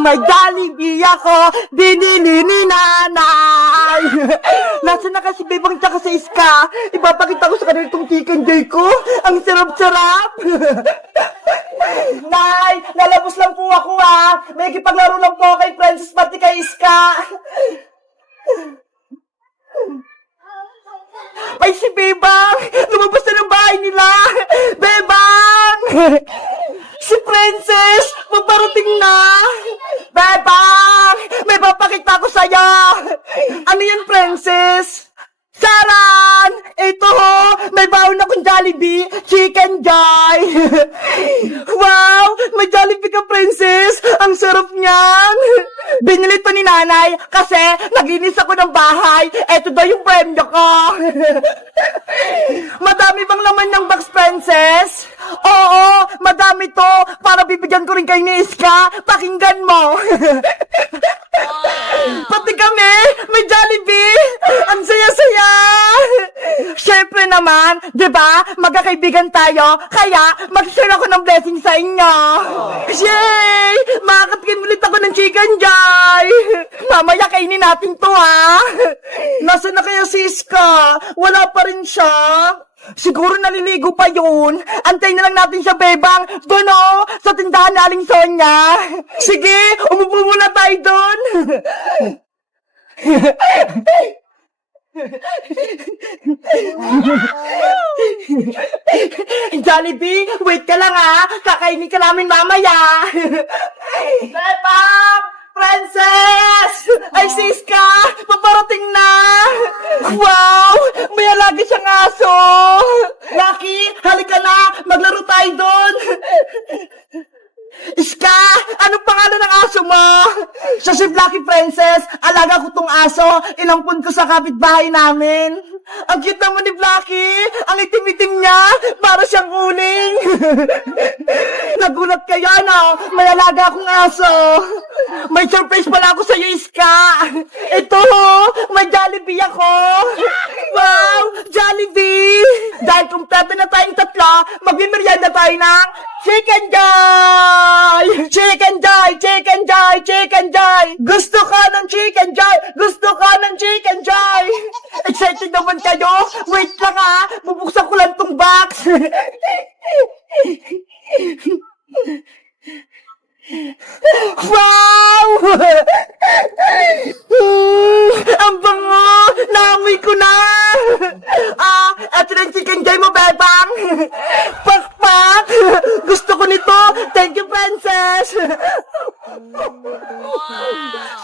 May Jollibee ako, binili ni nanay. Nasaan na kasi bebang tsaka sa Iska? Ipapakita ko sa kanila itong chicken joy ko. Ang sarap-sarap. Nay, lalabos lang po ako May kipaglaro lang po kay Princess pati kay Iska. Ay, si Bebang! Lumabas na ng bahay nila! Bebang! Si Princess! Magparating na! Bebang! May papakita ko sa'yo! Ano yan, Princess? Saran! Ito ho! May baon akong Jollibee! Chicken Joy! Wow! May Jollibee ka, Princess! Ang sarap niyan! Binili to ni nanay kasi naglinis ako ng bahay. Ito daw yung premyo ko. Madami bang laman ng box, Princess? Oo, madami to. Para bibigyan ko rin kayo ni Iska. Pakinggan mo. Pati kami, may Jollibee. Ang saya-saya. Siyempre naman, di ba? Magkakaibigan tayo. Kaya, mag-share ako ng blessing sa inyo. Yay! Makakatikin ulit ako ng chicken joy. Mamaya kainin natin to, Nasaan na kaya si Iska? Wala pa rin siya. Siguro naliligo pa yun. Antayin na lang natin siya, Bebang. Doon sa tindahan na Aling Sonia. Sige, umupo muna tayo doon. Jollibee, wait ka lang kakainin ka namin mamaya. Bebang! Princess! Ay, Siska! Paparating na! Wow! May alaga siyang aso! Lucky, halika na! Maglaro tayo doon! Iska! Anong pangalan ng aso mo? Siya si Blacky, Princess. Alaga ko tong aso. Inampun ko sa kapitbahay namin. Ang cute naman ni Blacky. Ang itim-itim niya. Para siyang uling. Nagulat kayo, May alaga akong aso. May surprise pala ako sa'yo, Iska. Ito, may Jollibee ako. Wow! Jollibee! Dahil kumpleto na tayong tatlo, magmimerienda tayo ng Chicken Joy! Chicken Joy! Chicken Joy! Chicken Joy! Gusto ka ng Chicken Joy! Gusto ka ng Chicken Joy! Excited naman kayo? Wait lang bubuksan ko lang tong box! Wow! Ang bango! Naamoy ko na! Eto na yung chicken joy mo, Bebang! Pakpak! Gusto ko nito! Thank you, Princess!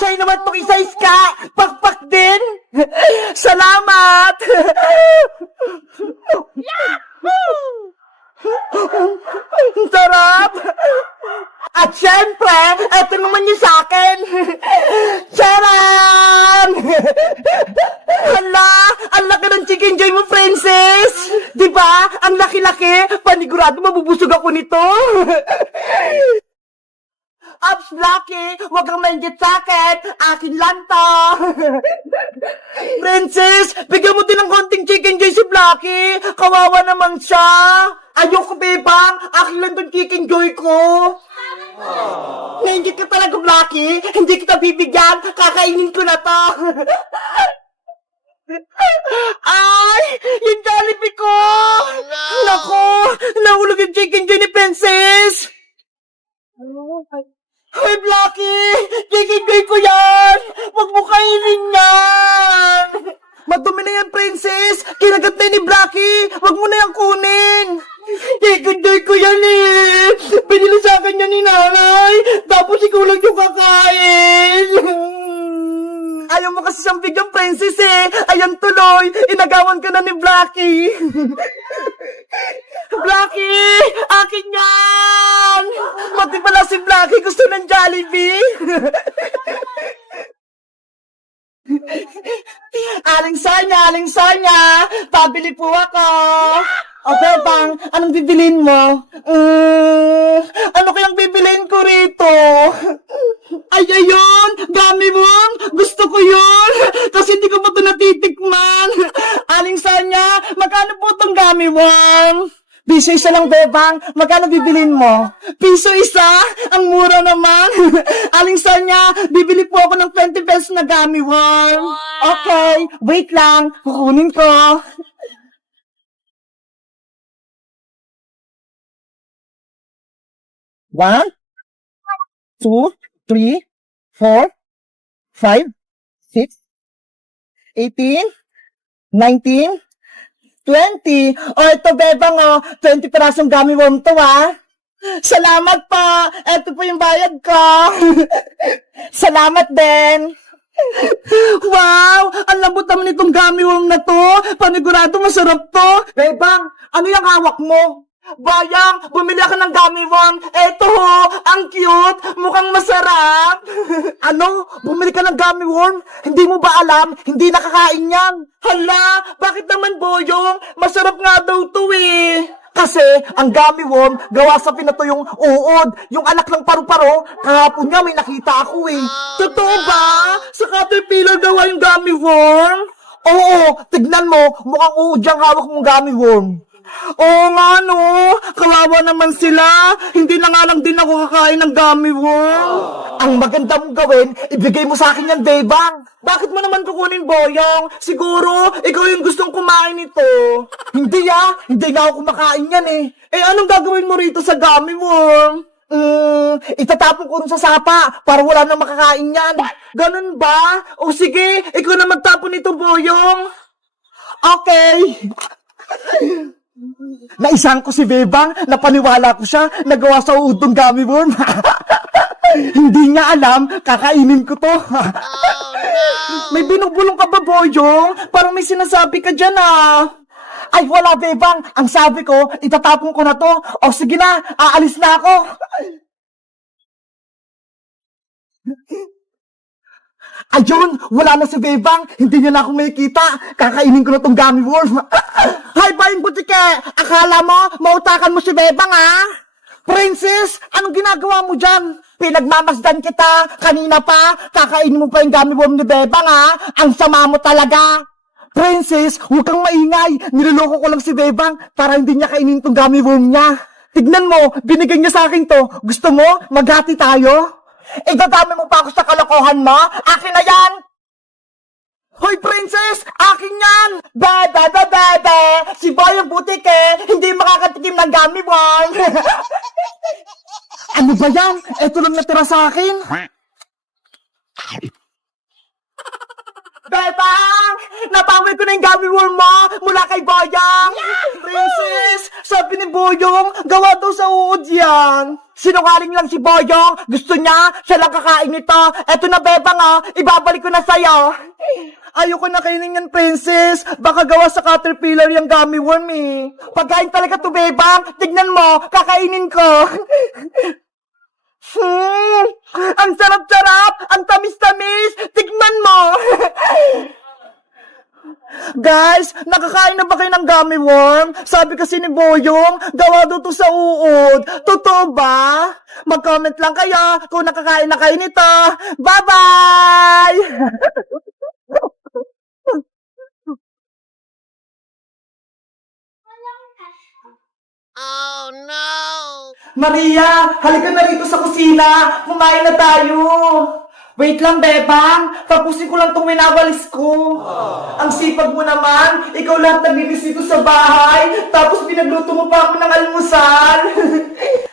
Sa'yo naman itong isa, Iska! Pakpak din! Salamat! Sarap! At syempre, eto naman yung sa'kin! Charan! Hala! Ang laki ng chicken joy mo, Princess! Diba? Ang laki-laki! Panigurado mabubusog ako nito! Ups, Blacky! Huwag kang mainggit sa'kin! Akin lang to! Princess! Bigyan mo din ng konting chicken joy si Blacky! Kawawa naman siya! Ayoko, Bebang! Akin lang tong chicken joy ko! Nainggit ka talaga, Blacky! Hindi kita bibigyan! Kakainin ko na to! Ay! Yung Jollibee ko! Naku! Nahulog yung chicken joy ni Princess! Hoy, Blacky! Chicken joy ko yan! Huwag mo kainin yan! Madumi na yan, Princess! Kinagat na ni Blacky! Huwag mo na yan kunin! Chicken joy ko yan Binili sa akin yan ni nanay! Tapos ikaw lang yung kakain! Ayaw mo kasi siyang bigyan, Princess Ayan tuloy! Inagawan ka na ni Blacky! Blacky! Akin yan! Pati pala si Blacky gusto ng Jollibee! Aling Sonia! Pabili po ako! O, Bebang, anong bibilin mo? Ano kayang bibilin ko rito? Ay, ayun! Gummy worm! Gusto ko yun! Kasi hindi ko pa ito natitikman! Aling Sonia, magkano po itong gummy worm? Piso isa lang, Bebang. Magkano bibilin mo? Piso isa? Ang mura naman. Aling Sonia, niya, bibili po ako ng 20 pesos na gummy worm. Okay, wait lang. Kukunin ko. One, two, three, four, 5, 6, 18, 19, 20. O, ito, bebang, 20 pirasong gummy worm to, Salamat pa. Ito po yung bayad ko. Salamat din. Wow! Ang lambot naman itong gummy worm na to. Panigurado masarap to. Bebang, ano yung hawak mo? Bayang, bumili ako ng gummy worm. Eto ho, ang cute. Mukhang masarap. Ano? Bumili ka ng gummy worm? Hindi mo ba alam? Hindi nakakain yan. Hala, bakit naman, Boyong? Masarap nga daw to eh. Kasi, ang gummy worm, gawa sa pinatuyong uod. Yung anak ng paru-paro, kahapon nga may nakita ako eh. Totoo ba? Sa Caterpillar gawa yung gummy worm? Oo, tignan mo, mukhang uod yung hawak mong gummy worm. Oo nga no, kawawa naman sila. Hindi na nga lang din ako kakain ng gummy worm. Ang maganda mong gawin, ibigay mo sa akin yan, Bebang. Bakit mo naman kukunin, Boyong? Siguro, ikaw yung gustong kumain ito. Hindi hindi na ako kumakain yan eh. Eh anong gagawin mo rito sa gummy worm? Itatapon ko rin sa sapa para wala nang makakain yan. Ganun ba? O sige, ikaw na magtapon nito, Boyong. Okay. Naisang ko si Bebang, napaniwala ko siya, nagawa sa udong gummy worm. Hindi niya alam, kakainin ko to. May binubulong ka ba, Boyong? Parang may sinasabi ka dyan, Ay, wala, Bebang. Ang sabi ko, itatapon ko na to. O, sige na, aalis na ako. Ayun, wala na si Bebang. Hindi niya na ako makikita. Kakainin ko na tong gummy worm. Hay, Bayang Butike! Akala mo, mautakan mo si Bebang, Princess, anong ginagawa mo dyan? Pinagmamasdan kita. Kanina pa, kakainin mo pa yung gummy worm ni Bebang, Ang sama mo talaga. Princess, huwag kang maingay. Niloloko ko lang si Bebang para hindi niya kainin tong gummy worm niya. Tignan mo, binigay niya sa akin to. Gusto mo, maghati tayo? Idadami mo pa ako sa kalokohan mo? Akin na yan! Hoy, Princess! Akin yan! Bebe! Si Bayang Butike, hindi makakatikim ng gummy worm! Ano ba yan? Ito lang natira sa akin. Bebang! Napawi ko na yung gummy worm mo mula kay Boyong! Princess! Sabi ni Boyong, gawa daw sa uod yan. Sinungaling lang si Boyong. Gusto niya, siya lang kakain nito. Eto na, Bebang, ibabalik ko na sa'yo. Ayoko na kainin yan, Princess. Baka gawa sa Caterpillar yung gummy worm eh. Pagkain talaga to, Bebang. Tignan mo, kakainin ko. Ang sarap-sarap! Ang tamis-tamis! Tignan mo! Guys, nakakain na ba kayo ng gummy worm? Sabi kasi ni Boyong, gawa daw to sa uod. Totoo ba? Mag-comment lang kayo kung nakakain na kayo nito. Bye-bye! Oh no! Maria, halika na rito sa kusina. Kumain na tayo. Wait lang, Bebang. Tapusin ko lang itong winawalis ko. Ang sipag mo naman. Ikaw lahat naglinis dito sa bahay. Tapos pinagluto mo pa ako ng almusal.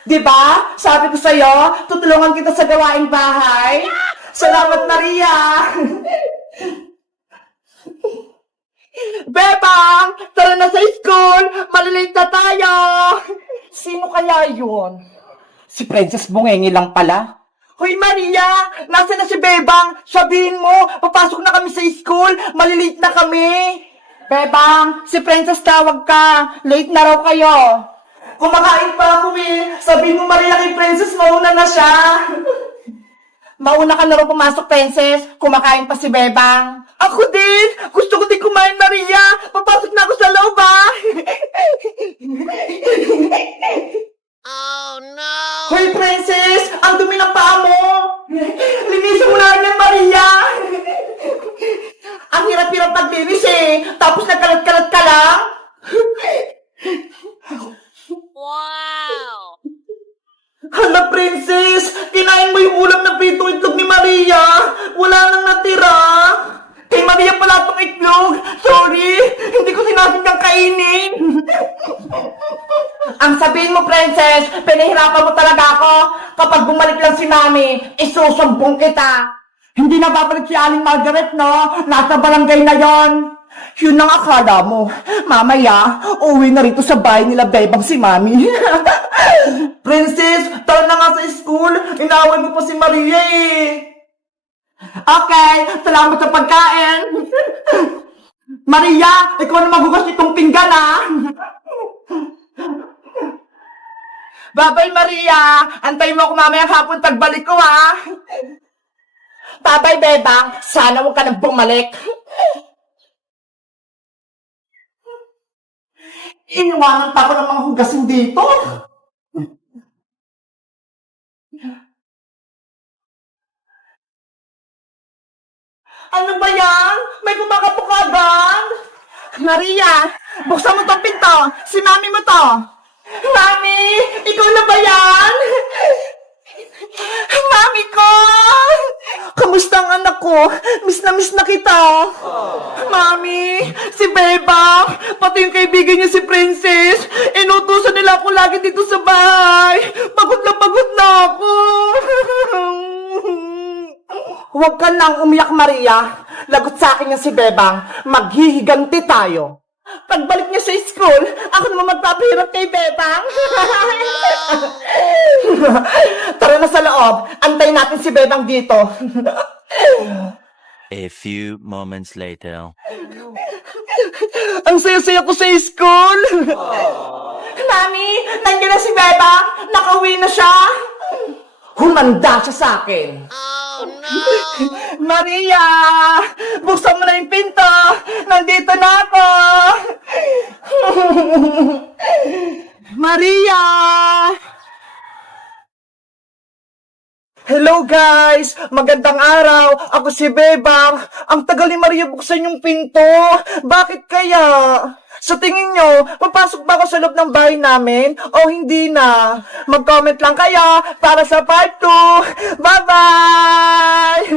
Diba? Sabi ko sa'yo, tutulungan kita sa gawaing bahay. Salamat, Maria. Bebang! Tara na sa school! Malilate na tayo! Sino kaya yun? Si Princess Bungengi lang pala. Hoy Maria! Nasaan na si Bebang? Sabihin mo, papasok na kami sa school! Malilate na kami! Bebang, si Princess tawag ka! Late na raw kayo! Kumakain pa ako eh! Sabihin mo Maria kay Princess, mauna na siya! Mauna ka na raw pumasok, Princess. Kumakain pa si Bebang. Ako din! Gusto ko din kumain, Maria! Papasok na ako sa loob, Oh no! Hoy, Princess! Ang dumi ng paa mo! Linisin mo na yan, Maria! Ang hirap-hirap maglinis eh! Tapos nagkalat-kalat ka lang! Wow! Hala, Princess! Kinain mo yung ulam na prito itlog ni Maria! Princess, pinahirapan mo talaga ako. Kapag bumalik lang si Mami, isusumbong kita. Hindi na babalik si Aling Margaret, no? Nasa barangay na yon. Yun ang akala mo. Mamaya, uwi na rito sa bahay nila Bebang si Mami. Princess, tara na nga sa school. Inaaway mo pa si Maria eh. Okay, salamat sa pagkain. Maria, ikaw na maghugas itong pinggan ah. Babay Maria, antay mo ako mamaya hapon pagbalik ko ah. Babay Bebang, sana huwag ka nang bumalik. Iniwanan pa ako ng mga hugasin dito. Ano ba yan? May kumakapok agad? Maria, buksan mo tong pinto. Si Mami mo to. Mami, ikaw na ba yan? Mami ko! Kamusta ang anak ko? Miss na kita. Mami, si Bebang, pati yung kaibigan niya si Princess, inutusan nila ako lagi dito sa bahay. Pagod na ako. Huwag ka nang umiyak, Maria. Lagot sa akin yung si Bebang. Maghihiganti tayo. Pagbalik niya sa school, ako naman magpapahirap kay Bebang. Tara na sa loob. Antayin natin si Bebang dito. A few moments later. Ang saya-saya ko sa school. Mami, nandiyan na si Bebang. Nakauwi na siya. Humanda siya sa akin. Maria! Buksan mo na yung pinto! Nandito na ako! Maria! Hello guys! Magandang araw! Ako si Bebang! Ang tagal ni Maria buksan yung pinto! Bakit kaya? Sa tingin nyo, papasok ba ako sa loob ng bahay namin? O hindi na? Mag-comment lang kaya para sa part 2! Bye-bye!